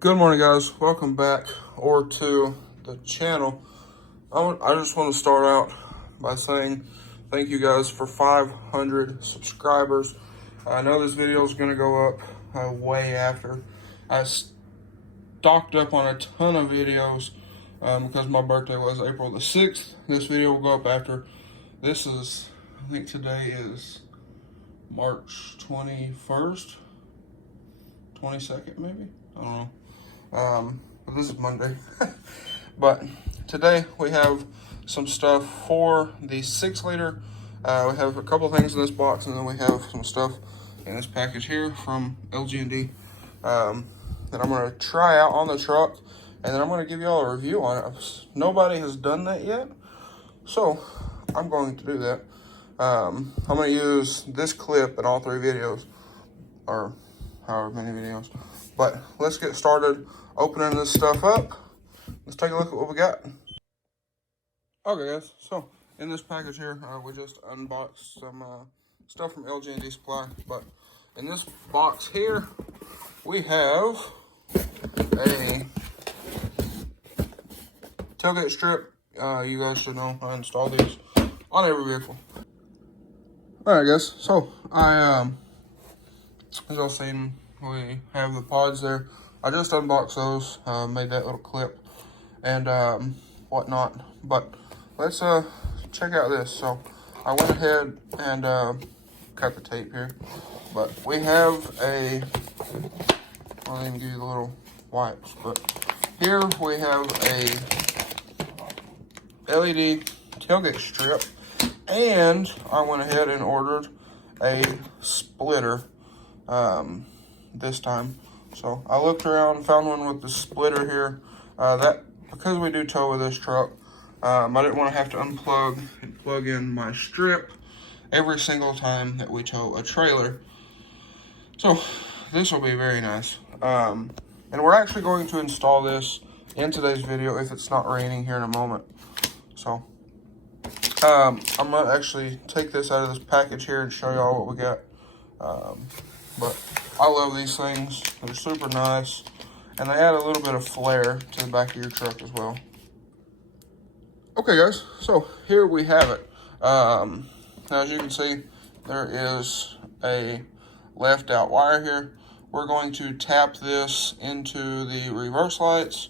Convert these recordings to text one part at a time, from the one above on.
Good morning, guys. Welcome back to the channel. I just want to start out by saying thank you guys for 500 subscribers. I know this video is going to go up way after. I stocked up on a ton of videos because my birthday was April the 6th. This video will go up after. This is, I think today is March 21st, 22nd maybe? I don't know. But this is Monday. But today we have some stuff for the 6-liter. We have a couple things in this box, and then we have some stuff in this package here from LG&D that I'm going to try out on the truck, and then I'm going to give you all a review on it. Nobody has done that yet, so I'm going to do that. I'm going to use this clip in all 3 videos, or however many videos. But let's get started opening this stuff up. Let's take a look at what we got. Okay, guys, so in this package here, we just unboxed some stuff from LG&D Supply. But in this box here, we have a tailgate strip. You guys should know I install these on every vehicle. Alright, guys, so as y'all seen, we have the pods there. I just unboxed those, made that little clip and whatnot. But let's check out this. So I went ahead and cut the tape here. But we have a, I'll even give you the little wipes. But here we have a LED tailgate strip, and I went ahead and ordered a splitter this time. So I looked around, found one with the splitter here. That because we do tow with this truck, I didn't want to have to unplug and plug in my strip every single time that we tow a trailer. So this will be very nice. And we're actually going to install this in today's video if it's not raining here in a moment. So I'm gonna actually take this out of this package here and show y'all what we got. But I love these things. They're super nice, and they add a little bit of flair to the back of your truck as well. Okay, guys, so here we have it. Now, as you can see, there is a left out wire here. We're going to tap this into the reverse lights,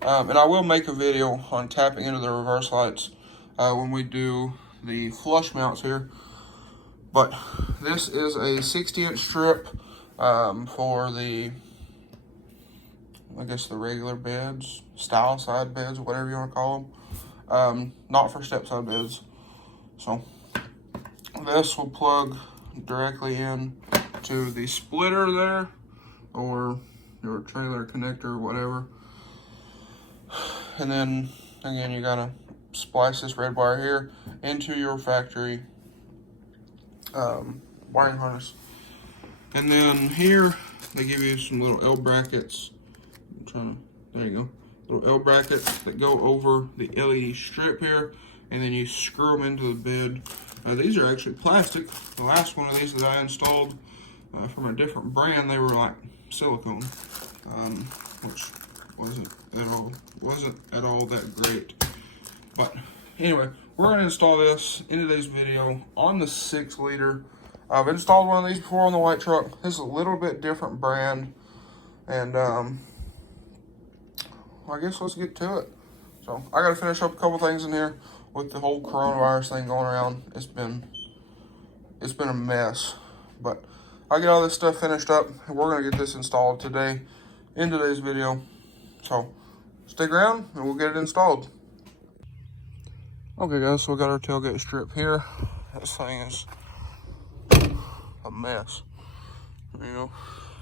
and I will make a video on tapping into the reverse lights when we do the flush mounts here. But this is a 60-inch strip for the, I guess, the regular beds, style side beds, whatever you want to call them. Not for step side beds. So this will plug directly in to the splitter there, or your trailer connector or whatever. And then again, you gotta splice this red wire here into your factory wiring harness. And then here they give you some little L brackets. There you go. Little L brackets that go over the LED strip here, and then you screw them into the bed. These are actually plastic. The last one of these that I installed from a different brand, they were like silicone, which wasn't at all that great. But anyway, we're going to install this in today's video on the 6-liter. I've installed one of these before on the white truck. This is a little bit different brand, and I guess let's get to it. So I got to finish up a couple things in here with the whole coronavirus thing going around. It's been a mess, but I'll get all this stuff finished up, and we're going to get this installed today in today's video. So stick around and we'll get it installed. Okay, guys, so we got our tailgate strip here. This thing is a mess. You know,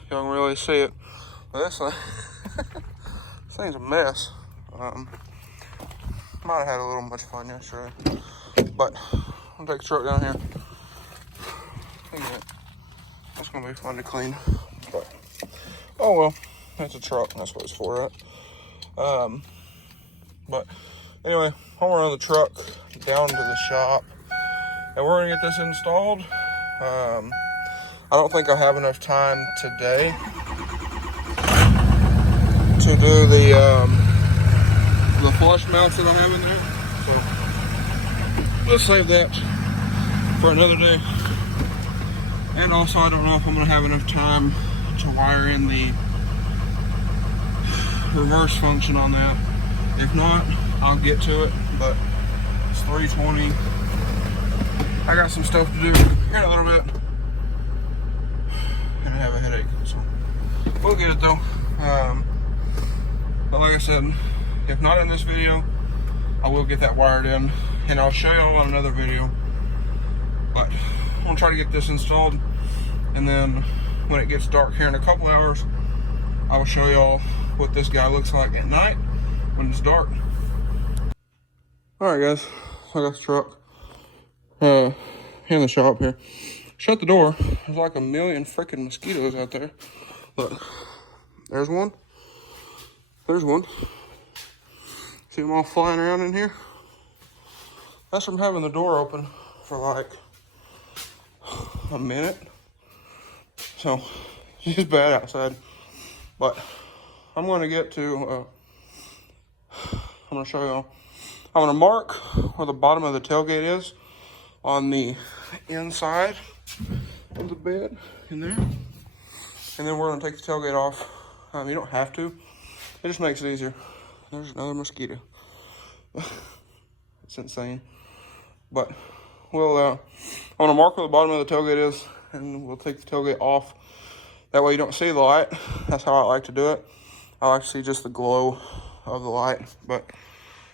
you don't really see it. But this thing, this thing's a mess. Might have had a little much fun yesterday. But I'll take the truck down here. That's gonna be fun to clean. But oh well, it's a truck. That's what it's for, right? But anyway, I'm gonna run the truck down to the shop, and we're gonna get this installed. I don't think I'll have enough time today to do the flush mounts that I have in there. So we'll save that for another day. And also, I don't know if I'm going to have enough time to wire in the reverse function on that. If not, I'll get to it, but it's 3:20. I got some stuff to do here in a little bit, and I have a headache, so we'll get it though. But like I said, if not in this video, I will get that wired in, and I'll show y'all on another video. But I'm gonna try to get this installed, and then when it gets dark here in a couple hours, I will show y'all what this guy looks like at night when it's dark. Alright guys, so I got the truck in the shop here. Shut the door. There's like a million freaking mosquitoes out there. Look, there's one. There's one. See them all flying around in here? That's from having the door open for like a minute. So it's bad outside. But I'm gonna get to I'm gonna show y'all. I'm gonna mark where the bottom of the tailgate is on the inside of the bed in there. And then we're gonna take the tailgate off. You don't have to. It just makes it easier. There's another mosquito. It's insane. But we'll I'm gonna mark where the bottom of the tailgate is, and we'll take the tailgate off. That way you don't see the light. That's how I like to do it. I like to see just the glow of the light. But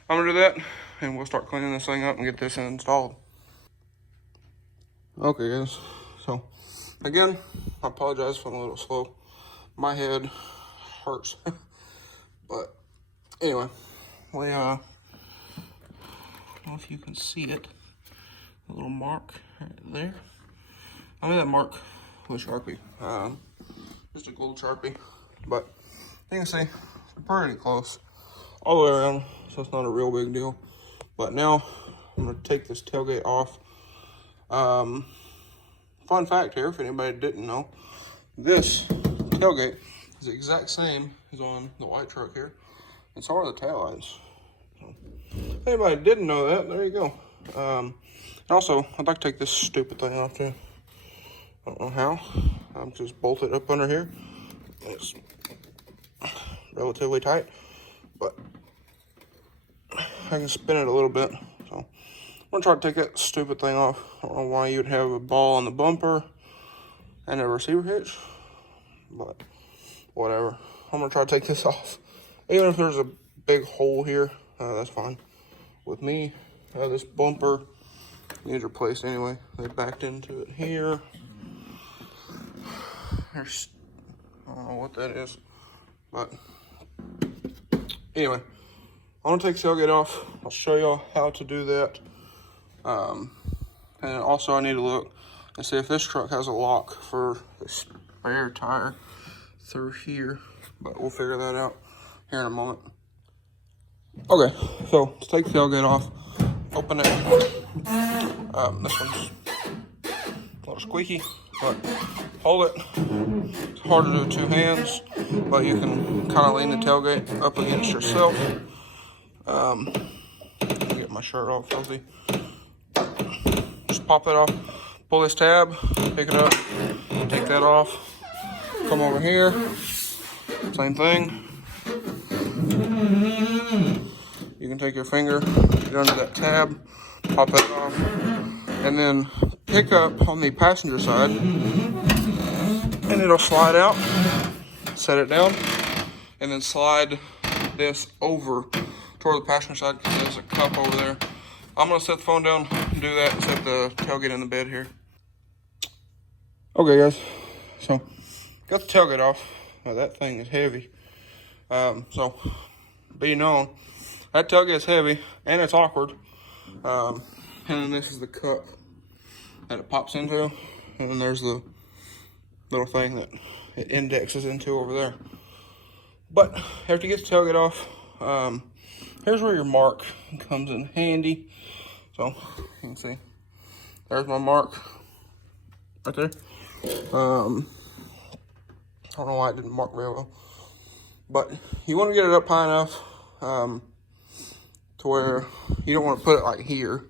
I'm gonna do that, and we'll start cleaning this thing up and get this installed. Okay guys, so again, I apologize if I'm a little slow. My head hurts. But anyway, we I don't know if you can see it, a little mark right there. I made that mark with Sharpie, just a gold Sharpie, but you can see it's pretty close all the way around, so it's not a real big deal. But now I'm gonna take this tailgate off. Fun fact here, if anybody didn't know, this tailgate is the exact same as on the white truck here, and so are the taillights. So, if anybody didn't know that, there you go. Also, I'd like to take this stupid thing off too. I don't know how. I'm just bolted up under here. It's relatively tight, but I can spin it a little bit. So I'm gonna try to take that stupid thing off. I don't know why you'd have a ball on the bumper and a receiver hitch, but whatever. I'm gonna try to take this off. Even if there's a big hole here, that's fine with me. This bumper needs replaced anyway. They backed into it here. There's, I don't know what that is, but anyway, I'm gonna take the tailgate off. I'll show y'all how to do that. And also I need to look and see if this truck has a lock for the spare tire through here, but we'll figure that out here in a moment. Okay, so let's take the tailgate off, open it. This one's a little squeaky, but hold it. It's hard to do with two hands, but you can kind of lean the tailgate up against yourself. Get my shirt all filthy. Just pop it off, pull this tab, pick it up, take that off, come over here, same thing. You can take your finger, get under that tab, pop it off, and then pick up on the passenger side, and it'll slide out, set it down, and then slide this over toward the passenger side because there's a cup over there. I'm gonna set the phone down and do that and set the tailgate in the bed here. Okay guys, so got the tailgate off. Now, that thing is heavy. So be known, that tailgate is heavy and it's awkward. And then this is the cup that it pops into, and then there's the little thing that it indexes into over there. But after you get the tailgate off, here's where your mark comes in handy. So you can see there's my mark right there. I don't know why it didn't mark very well, But you want to get it up high enough to where you don't want to put it like here,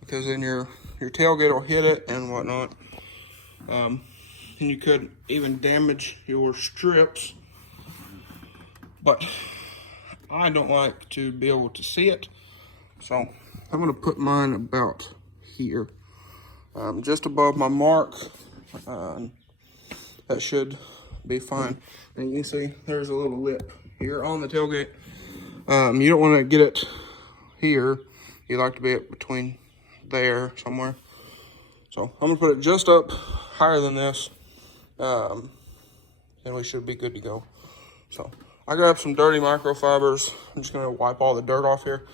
because then your tailgate will hit it and whatnot. And you could even damage your strips. But I don't like to be able to see it, so I'm going to put mine about here, just above my mark. That should be fine. And you can see there's a little lip here on the tailgate. You don't want to get it here. You like to be it between there somewhere. So I'm gonna put it just up higher than this, and we should be good to go. So I grabbed some dirty microfibers. I'm just gonna wipe all the dirt off here.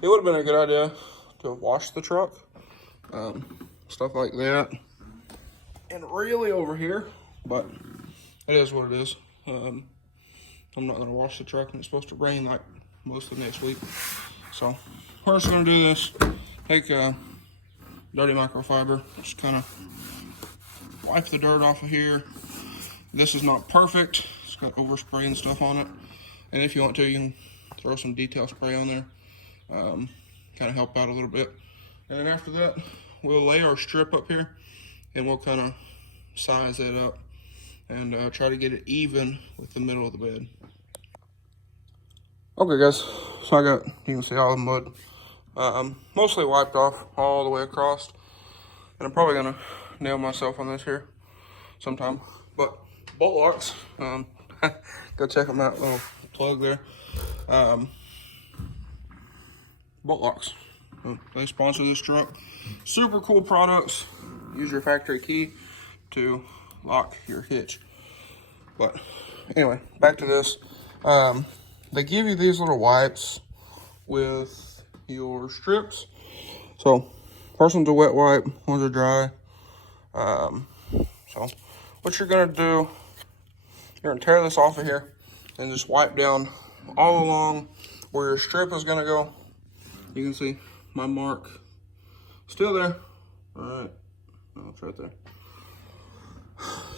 It would have been a good idea to wash the truck, stuff like that, and really over here, but it is what it is. I'm not gonna wash the truck, and it's supposed to rain like most of next week. So we're just gonna do this. Take a dirty microfiber, just kind of wipe the dirt off of here. This is not perfect. It's got overspray and stuff on it. And if you want to, you can throw some detail spray on there. Kind of help out a little bit. And then after that, we'll lay our strip up here, and we'll kind of size it up and try to get it even with the middle of the bed. Okay guys, so you can see all the mud mostly wiped off all the way across, and I'm probably gonna nail myself on this here sometime. But bolt locks, go check them out, little plug there. Bolt locks, they sponsor this truck. Super cool products. Use your factory key to lock your hitch. But anyway, back to this. They give you these little wipes with your strips. So first one's a wet wipe, one's a dry. So what you're gonna do, you're gonna tear this off of here and just wipe down all along where your strip is gonna go. You can see my mark still there. All right, oh, it's right there.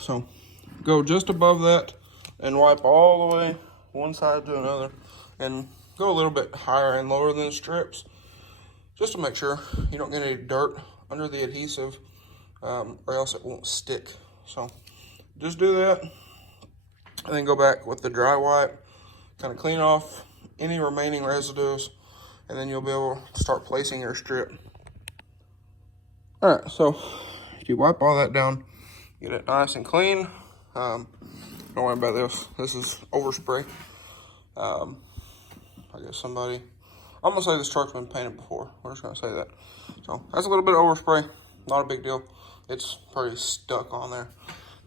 So go just above that and wipe all the way one side to another, and go a little bit higher and lower than the strips, just to make sure you don't get any dirt under the adhesive, or else it won't stick. So just do that, and then go back with the dry wipe, kind of clean off any remaining residues, and then you'll be able to start placing your strip. All right, so if you wipe all that down, get it nice and clean. Don't worry about this. This is overspray. I guess I'm gonna say this truck's been painted before. We're just gonna say that. So that's a little bit of overspray. Not a big deal. It's pretty stuck on there.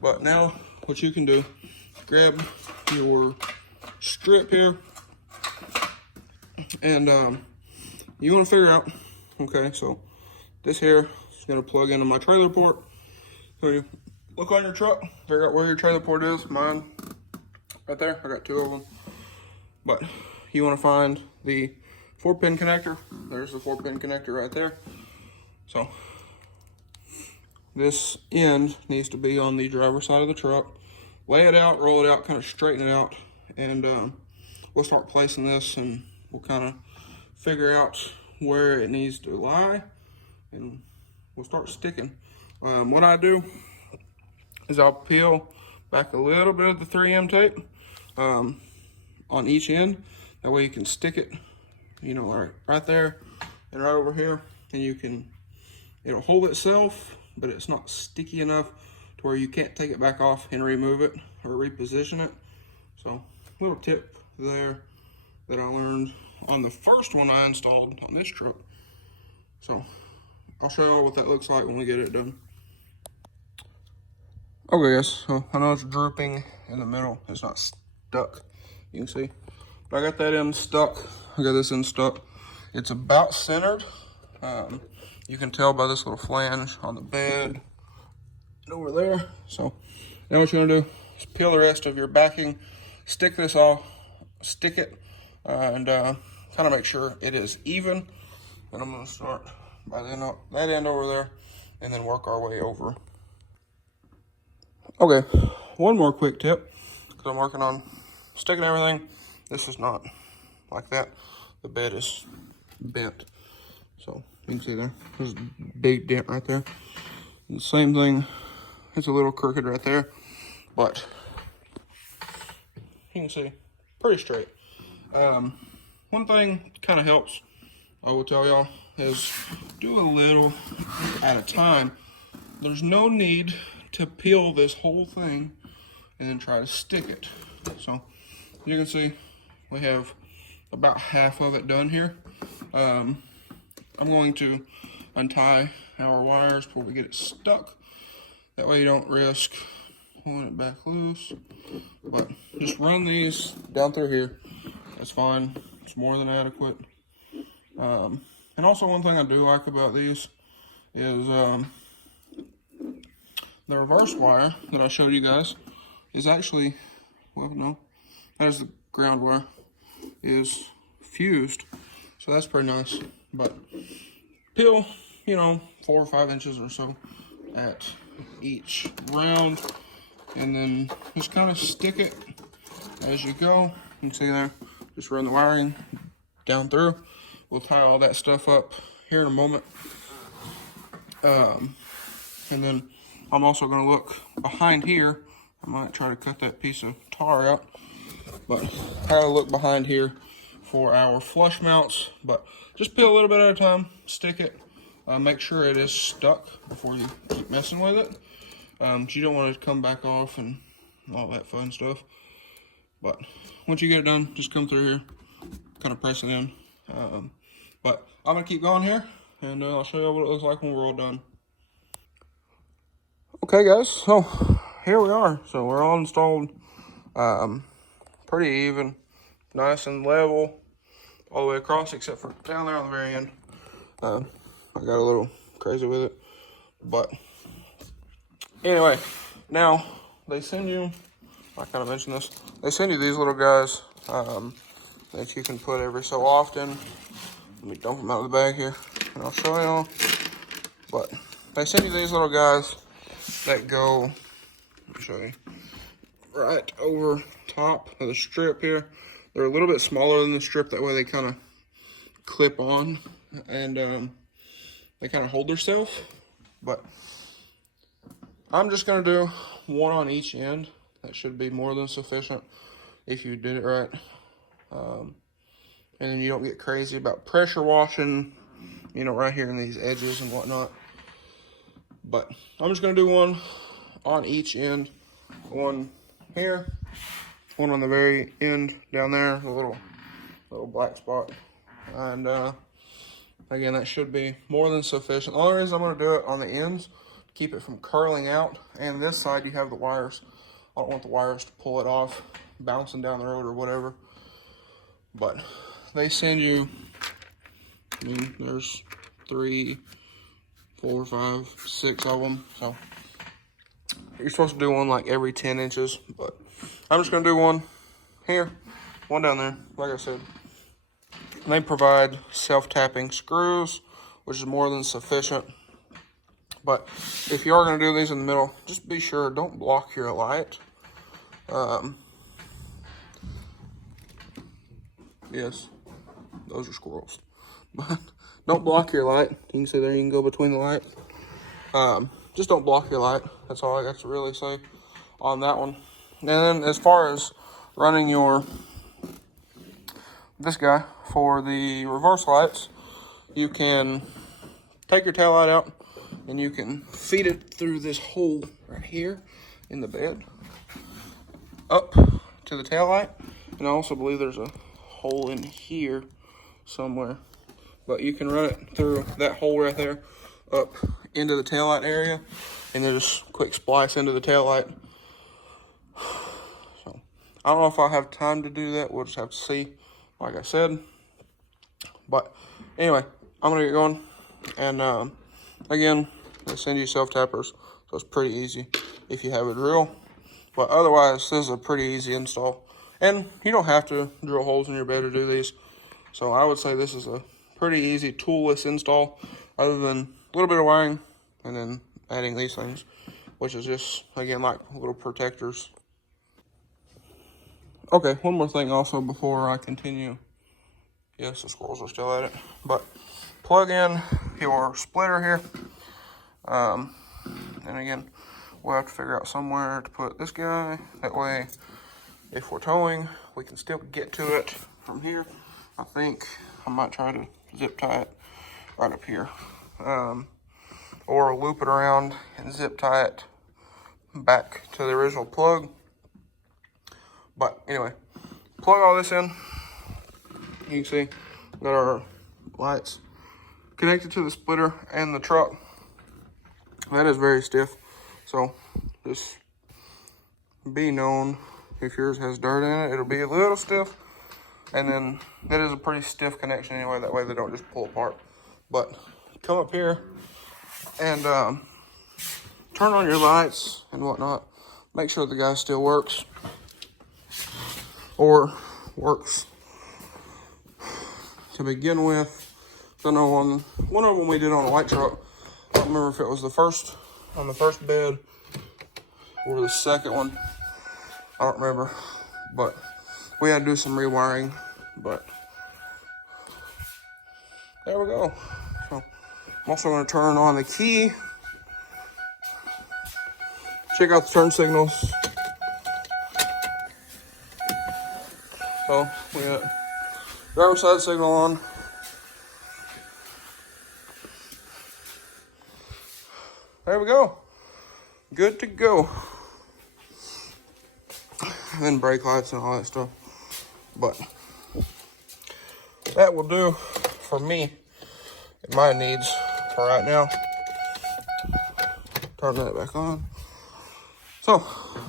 But now what you can do, grab your strip here, and you want to figure out, okay, so this here is gonna plug into my trailer port. So you look on your truck, figure out where your trailer port is. Mine, right there, I got two of them. But you want to find the 4-pin connector. There's the 4-pin connector right there. So this end needs to be on the driver's side of the truck. Lay it out, roll it out, kind of straighten it out, and we'll start placing this, and we'll kind of figure out where it needs to lie, and we'll start sticking. What I do is I'll peel back a little bit of the 3M tape on each end. That way you can stick it, you know, right there and right over here, and it'll hold itself, but it's not sticky enough to where you can't take it back off and remove it or reposition it. So little tip there that I learned on the first one I installed on this truck. So I'll show you what that looks like when we get it done. Okay guys, so I know it's drooping in the middle. It's not stuck, you can see. But I got that end stuck. I got this end stuck. It's about centered. You can tell by this little flange on the bed and over there. So now what you're gonna do is peel the rest of your backing, stick this off, stick it, and kind of make sure it is even. And I'm gonna start by that end over there, and then work our way over. Okay, one more quick tip, because I'm working on sticking everything. This is not like that. The bed is bent. So you can see there's a big dent right there. And the same thing, it's a little crooked right there, but you can see pretty straight. One thing kind of helps, I will tell y'all, is do a little at a time. There's no need to peel this whole thing and then try to stick it. So you can see we have about half of it done here. I'm going to untie our wires before we get it stuck. That way you don't risk pulling it back loose. But just run these down through here. That's fine. It's more than adequate. And also one thing I do like about these is the reverse wire that I showed you guys is actually, well, no, that is the ground wire, is fused. So that's pretty nice. But peel, 4 or 5 inches or so at each round, and then just kind of stick it as you go. You can see there, just run the wiring down through. We'll tie all that stuff up here in a moment. And then I'm also going to look behind here. I might try to cut that piece of tar out, but I gotta look behind here for our flush mounts. But just peel a little bit at a time, stick it, make sure it is stuck before you keep messing with it. You don't want it to come back off and all that fun stuff. But once you get it done, just come through here, kind of press it in. But I'm gonna keep going here, and I'll show you what it looks like when we're all done. Okay guys, so here we are. So we're all installed, pretty even, nice and level all the way across, except for down there on the very end. I got a little crazy with it, but anyway, now they send you, I kind of mentioned this, they send you these little guys that you can put every so often. Let me dump them out of the bag here, and I'll show y'all. But they send you these little guys that go, let me show you, right over top of the strip here. They're a little bit smaller than the strip, that way they kind of clip on, and they kind of hold themselves. But I'm just going to do one on each end. That should be more than sufficient if you did it right. And then you don't get crazy about pressure washing, right here in these edges and whatnot. But I'm just going to do one on each end. One here, one on the very end down there, the little black spot. And again, that should be more than sufficient. The only reason I'm going to do it on the ends, to keep it from curling out. And this side, you have the wires. I don't want the wires to pull it off, bouncing down the road or whatever. But they send you, there's 3, 4, 5, 6 of them. So you're supposed to do one like every 10 inches, but I'm just going to do one here, one down there, like I said. And they provide self-tapping screws, which is more than sufficient. But if you are going to do these in the middle, just be sure, don't block your light. Yes, those are squirrels. But don't block your light. You can see there, you can go between the light. Just don't block your light. That's all I got to really say on that one. And then as far as running this guy for the reverse lights, you can take your tail light out and you can feed it through this hole right here in the bed up to the tail light. And I also believe there's a hole in here somewhere, but you can run it through that hole right there up into the taillight area, and then just quick splice into the taillight. So I don't know if I'll have time to do that. We'll just have to see, like I said. But anyway, I'm gonna get going, and again, they send you self-tappers, so it's pretty easy if you have a drill. But otherwise, this is a pretty easy install. And you don't have to drill holes in your bed to do these. So I would say this is a pretty easy toolless install, other than a little bit of wiring and then adding these things, which is just, again, like little protectors. Okay, one more thing also before I continue. Yes, the squirrels are still at it. But plug in your splitter here. And again, we'll have to figure out somewhere to put this guy. That way, if we're towing, we can still get to it from here. I think I might try to zip tie it right up here. Or loop it around and zip tie it back to the original plug. But anyway, plug all this in. You can see we got our lights connected to the splitter and the truck. That is very stiff, so just be known, if yours has dirt in it, it'll be a little stiff. And then that is a pretty stiff connection anyway, that way they don't just pull apart. But come up here and turn on your lights and whatnot. Make sure the guy still works, or works to begin with. I know on one of them we did on a white truck, I don't remember if it was on the first bed or the second one. I don't remember, but we had to do some rewiring. But there we go. So I'm also going to turn on the key. Check out the turn signals. So we got driver's side signal on. There we go. Good to go. And then brake lights and all that stuff. But that will do for me and my needs for right now. Turn that back on. So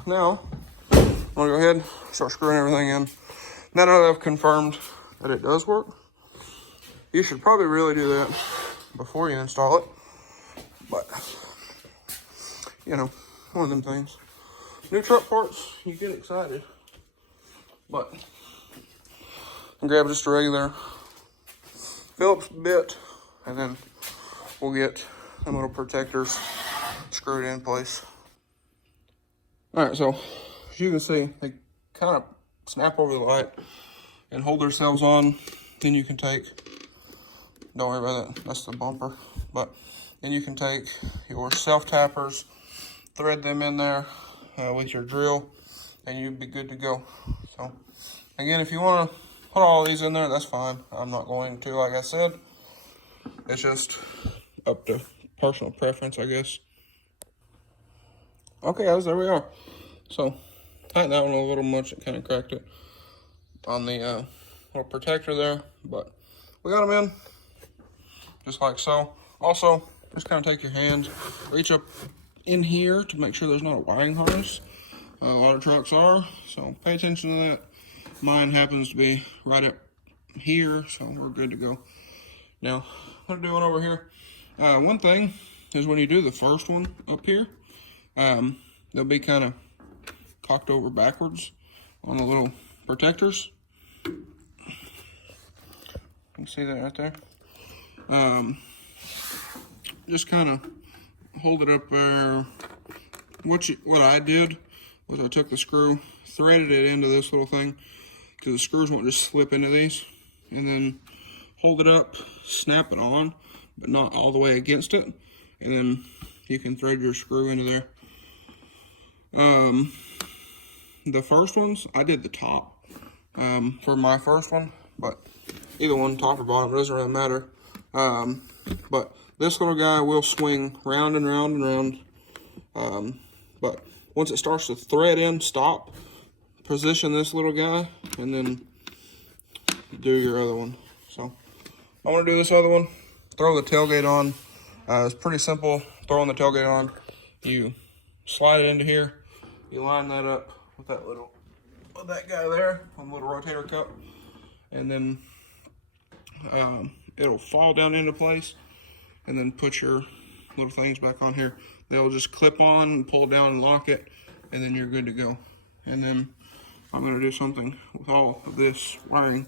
now I'm gonna go ahead and start screwing everything in. Now that I've confirmed that it does work, you should probably really do that before you install it. But you know, one of them things. New truck parts, you get excited. But grab just a regular Phillips bit, and then we'll get them little protectors screwed in place. All right, so as you can see, they kind of snap over the light and hold themselves on. Then you can take, don't worry about that, that's the bumper. But then you can take your self-tappers, thread them in there with your drill, and you'd be good to go. So again, if you want to put all these in there, that's fine. I'm not going to, like I said. It's just up to personal preference, I guess. Okay, guys, there we are. So tighten that one a little much. It kind of cracked it on the little protector there, but we got them in just like so. Also, just kind of take your hands, reach up in here to make sure there's not a wiring harness. A lot of trucks are, so pay attention to that. Mine happens to be right up here, so we're good to go. Now, what I'm doing over here, one thing is when you do the first one up here, they'll be kind of cocked over backwards on the little protectors. You can see that right there. Just kind of hold it up there. What I did was I took the screw, threaded it into this little thing, because the screws won't just slip into these, and then hold it up, snap it on, but not all the way against it, and then you can thread your screw into there. The first ones, I did the top for my first one, but either one, top or bottom, it doesn't really matter. But this little guy will swing round and round and round. But once it starts to thread in, stop, position this little guy, and then do your other one. So I'm gonna do this other one, throw the tailgate on. It's pretty simple, throwing the tailgate on. You slide it into here, you line that up with that guy there on the little rotator cup, and then it'll fall down into place, and then put your little things back on here. They'll just clip on, pull down and lock it, and then you're good to go. And then I'm gonna do something with all of this wiring,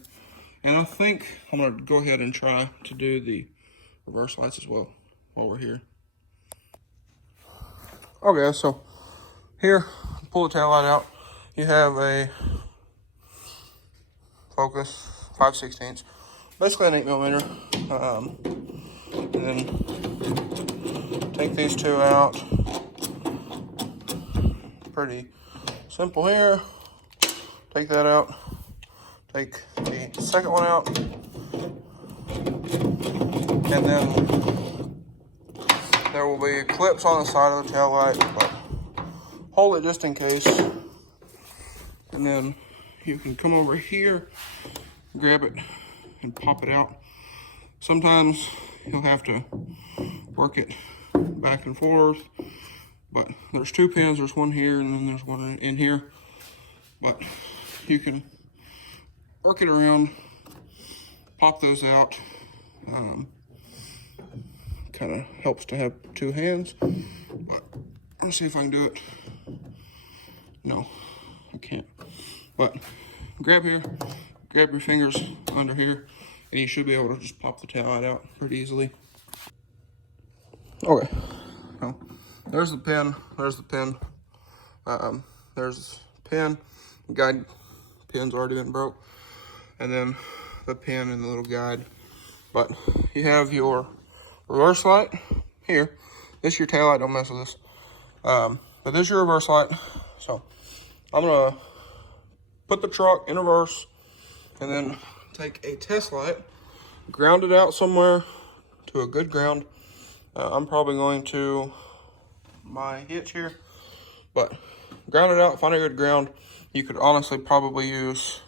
and I think I'm gonna go ahead and try to do the reverse lights as well while we're here. Okay, so here, pull the tail light out. You have a focus, 5/16. Basically an 8mm. And then take these two out. Pretty simple here. Take that out. Take the second one out. And then there will be clips on the side of the tail light, but hold it just in case. And then you can come over here, grab it, and pop it out. Sometimes you'll have to work it back and forth, but there's two pins. There's one here, and then there's one in here. But you can work it around, pop those out. Kind of helps to have two hands, but let's see if I can do it. No, I can't. But grab here, grab your fingers under here, and you should be able to just pop the tail light out pretty easily. Okay, so there's the pin, there's the pin, there's the pin, guide pin's already been broke, and then the pin and the little guide. But you have your reverse light here. This is your tail light, don't mess with this. But this is your reverse light. So I'm gonna put the truck in reverse and then take a test light, ground it out somewhere to a good ground. I'm probably going to my hitch here, but ground it out, find a good ground. You could honestly probably use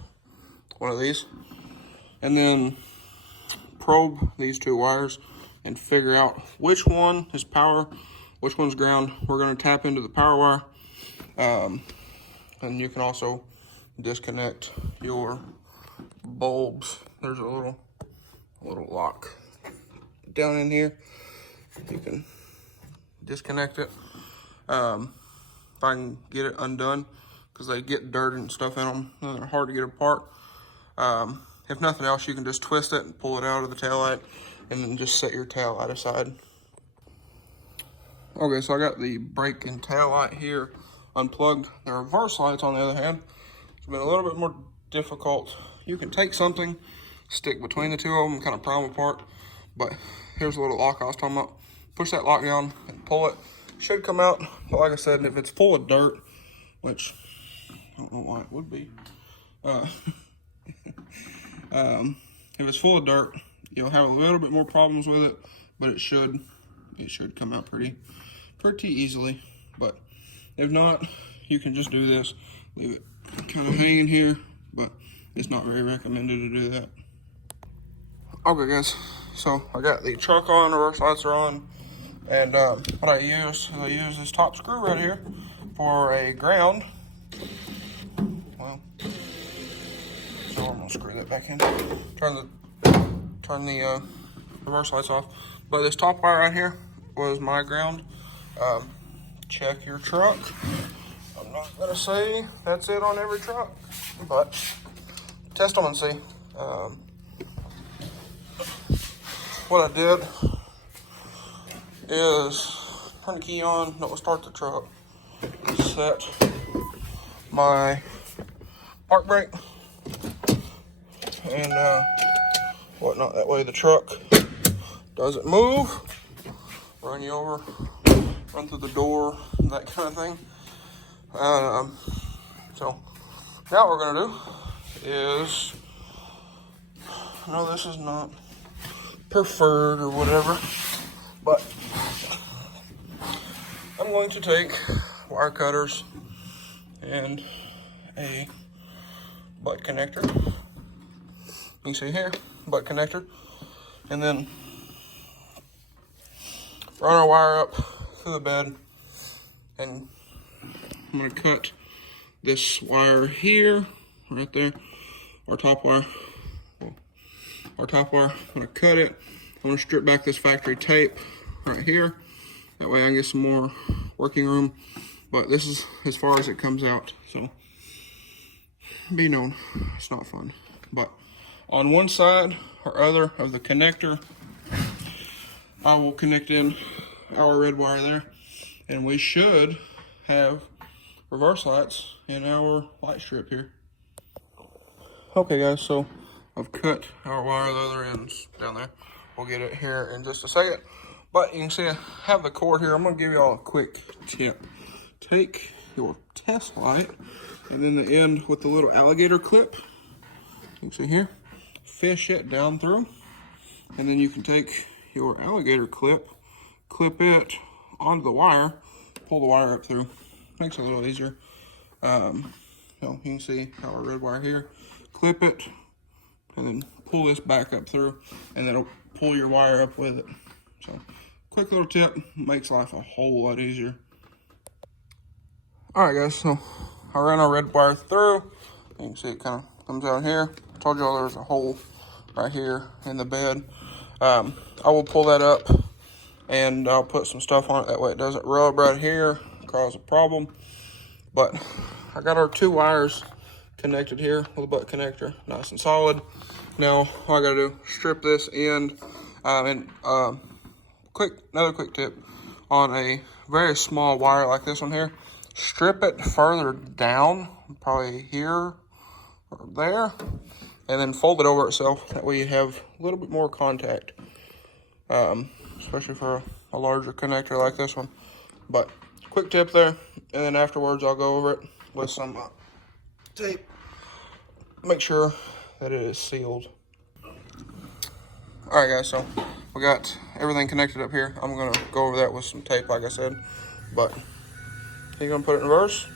one of these, and then probe these two wires and figure out which one is power, which one's ground. We're going to tap into the power wire, and you can also disconnect your bulbs. There's a little lock down in here. You can disconnect it. If I can get it undone, because they get dirt and stuff in them, and they're hard to get apart. If nothing else, you can just twist it and pull it out of the taillight, and then just set your tail light aside. Okay, so I got the brake and tail light here unplugged. The reverse lights, on the other hand, it's been a little bit more difficult. You can take something, stick between the two of them, kind of pry them apart. But here's a little lock I was talking about. Push that lock down and pull it. Should come out, but like I said, if it's full of dirt, which I don't know why it would be, if it's full of dirt, you'll have a little bit more problems with it, but it should come out pretty easily. But if not, you can just do this, leave it kind of hanging here, but it's not very recommended to do that. Okay guys, so I got the truck on, the reverse lights are on, and what I use this top screw right here for a ground. Well, so I'm gonna screw that back in. Turn the reverse lights off. But this top wire right here was my ground. Check your truck. I'm not gonna say that's it on every truck, but test them and see. What I did is turn the key on, that will start the truck, set my park brake and whatnot. That way the truck doesn't move, run you over, run through the door, that kind of thing. So now what we're gonna do is, no, this is not preferred or whatever, but I'm going to take wire cutters and a butt connector. You can see here, butt connector, and then run our wire up through the bed, and I'm going to cut this wire here, right there, our top wire. I'm going to cut it. I'm going to strip back this factory tape right here. That way I can get some more working room. But this is as far as it comes out. So be known, it's not fun. But on one side or other of the connector, I will connect in our red wire there. And we should have reverse lights in our light strip here. Okay guys, so I've cut our wire, the other end's down there. We'll get it here in just a second. But you can see I have the cord here. I'm gonna give y'all a quick tip. Take your test light and then the end with the little alligator clip, you can see here, fish it down through. And then you can take your alligator clip it onto the wire, pull the wire up through. Makes it a little easier. So you can see our red wire here. Clip it, and then pull this back up through, and then it'll pull your wire up with it. So, quick little tip, makes life a whole lot easier. Alright guys, so I ran our red wire through. You can see it kind of comes out here. I told y'all there's a hole right here in the bed. I will pull that up, and I'll put some stuff on it. That way it doesn't rub right here, cause a problem. But I got our 2 wires connected here with a butt connector, nice and solid. Now all I gotta do, strip this end, another quick tip on a very small wire like this one here, strip it further down, probably here or there, and then fold it over itself. That way you have a little bit more contact, especially for a larger connector like this one. But quick tip there, and then afterwards I'll go over it with some tape. Make sure that it is sealed. Alright guys, so we got everything connected up here. I'm gonna go over that with some tape like I said. But you're gonna put it in reverse.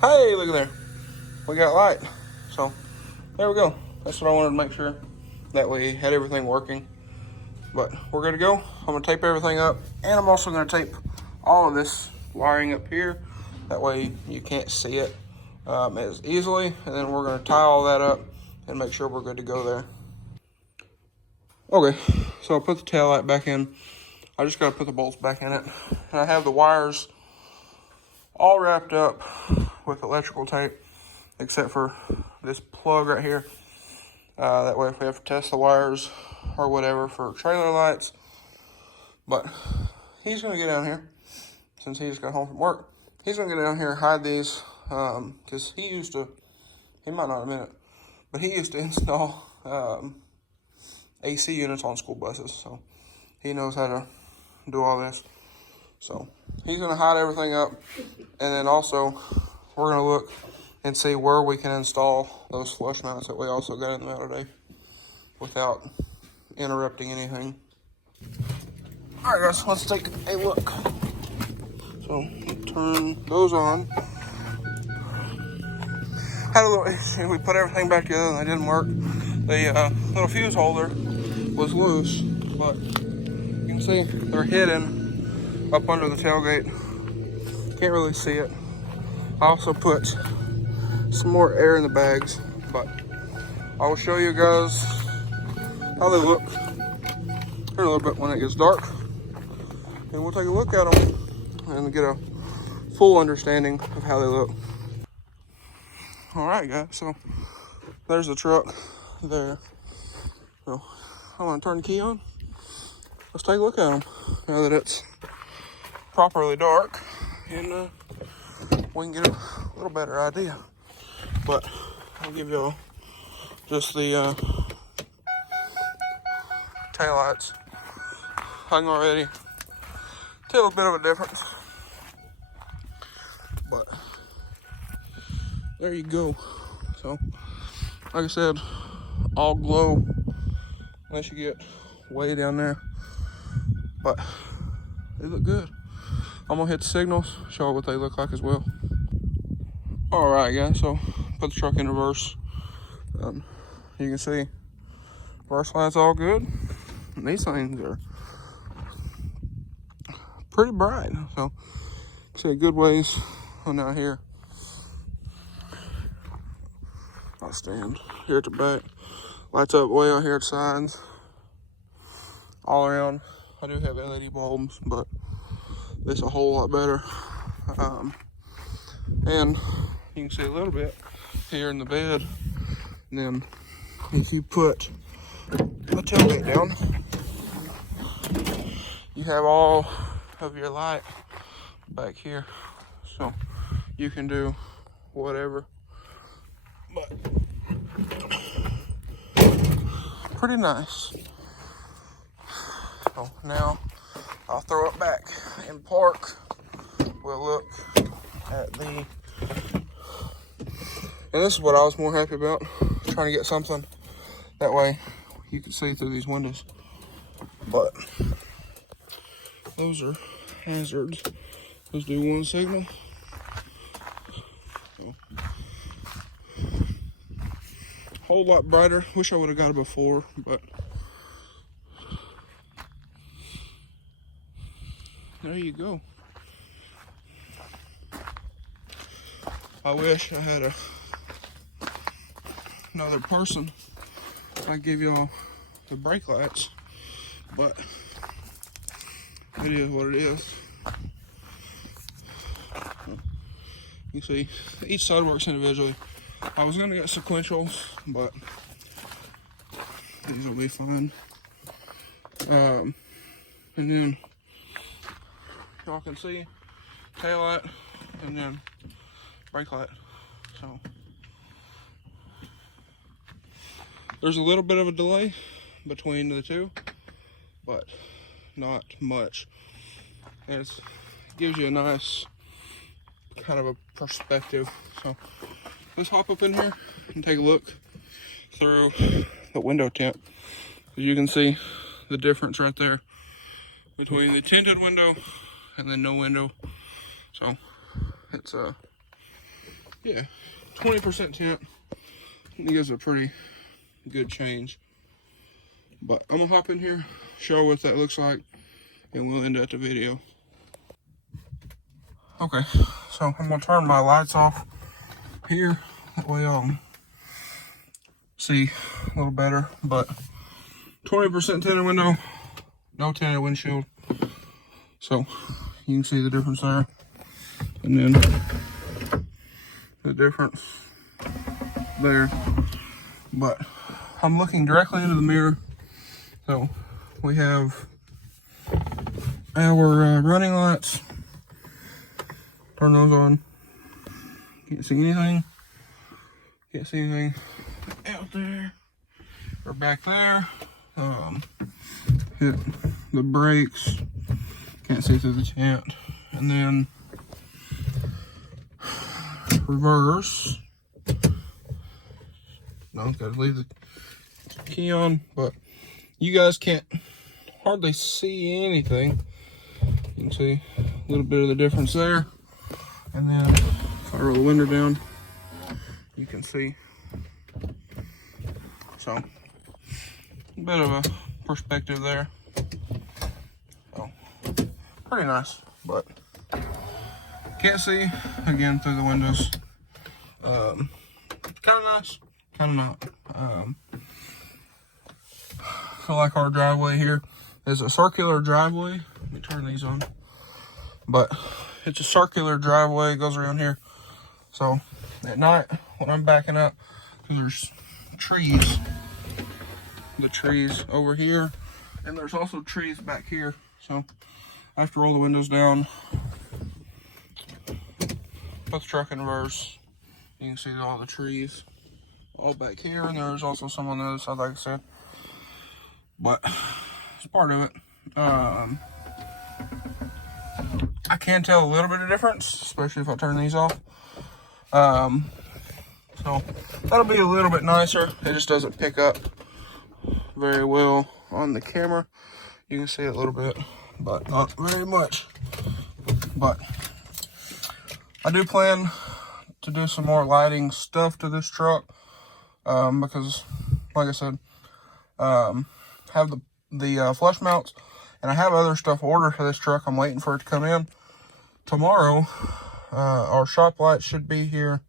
Hey, look at there. We got light. So there we go. That's what I wanted to make sure. That way you had everything working. But we're good to go. I'm gonna tape everything up, and I'm also gonna tape all of this wiring up here. That way you can't see it as easily. And then we're gonna tie all that up and make sure we're good to go there. Okay, so I put the tail light back in. I just gotta put the bolts back in it. And I have the wires all wrapped up with electrical tape, except for this plug right here. That way if we have to test the wires or whatever for trailer lights. But he's gonna get down here, since he just got home from work. He's gonna get down here and hide these, because he might not admit it, but he used to install AC units on school buses, so he knows how to do all this. So he's gonna hide everything up, and then also we're gonna look and see where we can install those flush mounts that we also got in the mail today without interrupting anything. All right guys, let's take a look. So turn those on. Had a little issue. We put everything back together and it didn't work. The little fuse holder was loose, but you can see they're hidden up under the tailgate. Can't really see it. I also put some more air in the bags, but I will show you guys how they look here a little bit when it gets dark, and we'll take a look at them and get a full understanding of how they look. All right guys, so there's the truck there. So I'm gonna turn the key on. Let's take a look at them now that it's properly dark, and we can get a little better idea. But I'll give y'all just the taillights. I can already tell a bit of a difference, but there you go. So like I said, all glow unless you get way down there, but they look good. I'm gonna hit the signals, show what they look like as well. All right guys, so put the truck in reverse. You can see reverse light's all good. And these things are pretty bright, so see a good ways on out here. I'll stand here at the back. Lights up way out here at the sides. All around, I do have LED bulbs, but this a whole lot better. And you can see a little bit here in the bed. And then if you put the tailgate down, you have all of your light back here. So you can do whatever but pretty nice. So now I'll throw it back in park. We'll look at the, and this is what I was more happy about, trying to get something that way you can see through these windows. But those are hazards. Let's do one signal. So, whole lot brighter. Wish I would have got it before, but there you go. I wish I had another person. I give y'all the brake lights, but it is what it is. You see, each side works individually. I was gonna get sequentials, but these will be fine. And then y'all can see tail light and then brake light. So there's a little bit of a delay between the two, but not much. And it gives you a nice kind of a perspective. So let's hop up in here and take a look through the window tint. As you can see the difference right there between the tinted window and then no window. So it's yeah, 20% tint. It gives a pretty good change. But I'm gonna hop in here, show what that looks like, and we'll end at the video. Okay, so I'm gonna turn my lights off here, that way I'll see a little better. But 20% tinted window, no tinted windshield. So you can see the difference there. And then the difference there. But I'm looking directly into the mirror. So we have our running lights. Turn those on. Can't see anything. Can't see anything out there or back there. Hit the brakes. Can't see through the tint. And then reverse. No, gotta leave the key on, but you guys can't hardly see anything. You can see a little bit of the difference there. And then if I roll the window down, you can see. So a bit of a perspective there. So pretty nice, but can't see again through the windows. Kind of nice, kind of not. Feel like our driveway here is a circular driveway. Let me turn these on. But it's a circular driveway, it goes around here. So at night when I'm backing up, because there's trees, the trees over here, and there's also trees back here. So I have to roll the windows down, put the truck in reverse. You can see all the trees all back here, and there's also some on the other side, like I said. But it's part of it. I can tell a little bit of difference, especially if I turn these off. So that'll be a little bit nicer. It just doesn't pick up very well on the camera. You can see it a little bit, but not very much. But I do plan to do some more lighting stuff to this truck, because like I said, have the flush mounts, and I have other stuff ordered for this truck. I'm waiting for it to come in. Tomorrow, our shop lights should be here,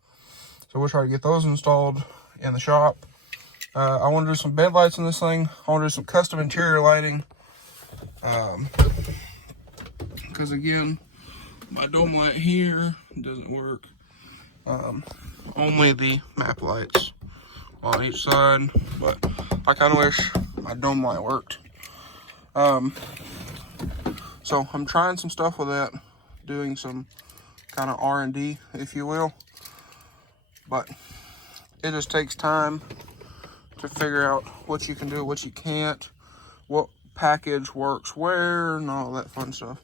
so we'll try to get those installed in the shop. I want to do some bed lights in this thing. I want to do some custom interior lighting, because again, my dome light here doesn't work. Only the map lights on each side, but I kind of wish my dome light worked. So I'm trying some stuff with that, doing some kind of R&D, if you will. But It just takes time to figure out what you can do, what you can't, what package works where, and all that fun stuff.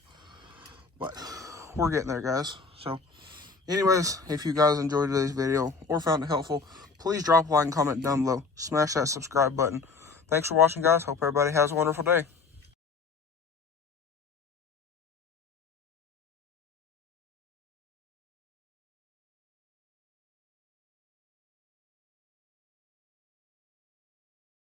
But we're getting there, guys. So anyways, if you guys enjoyed today's video or found it helpful, please drop a like and comment down below. Smash that subscribe button. Thanks for watching, guys. Hope everybody has a wonderful day.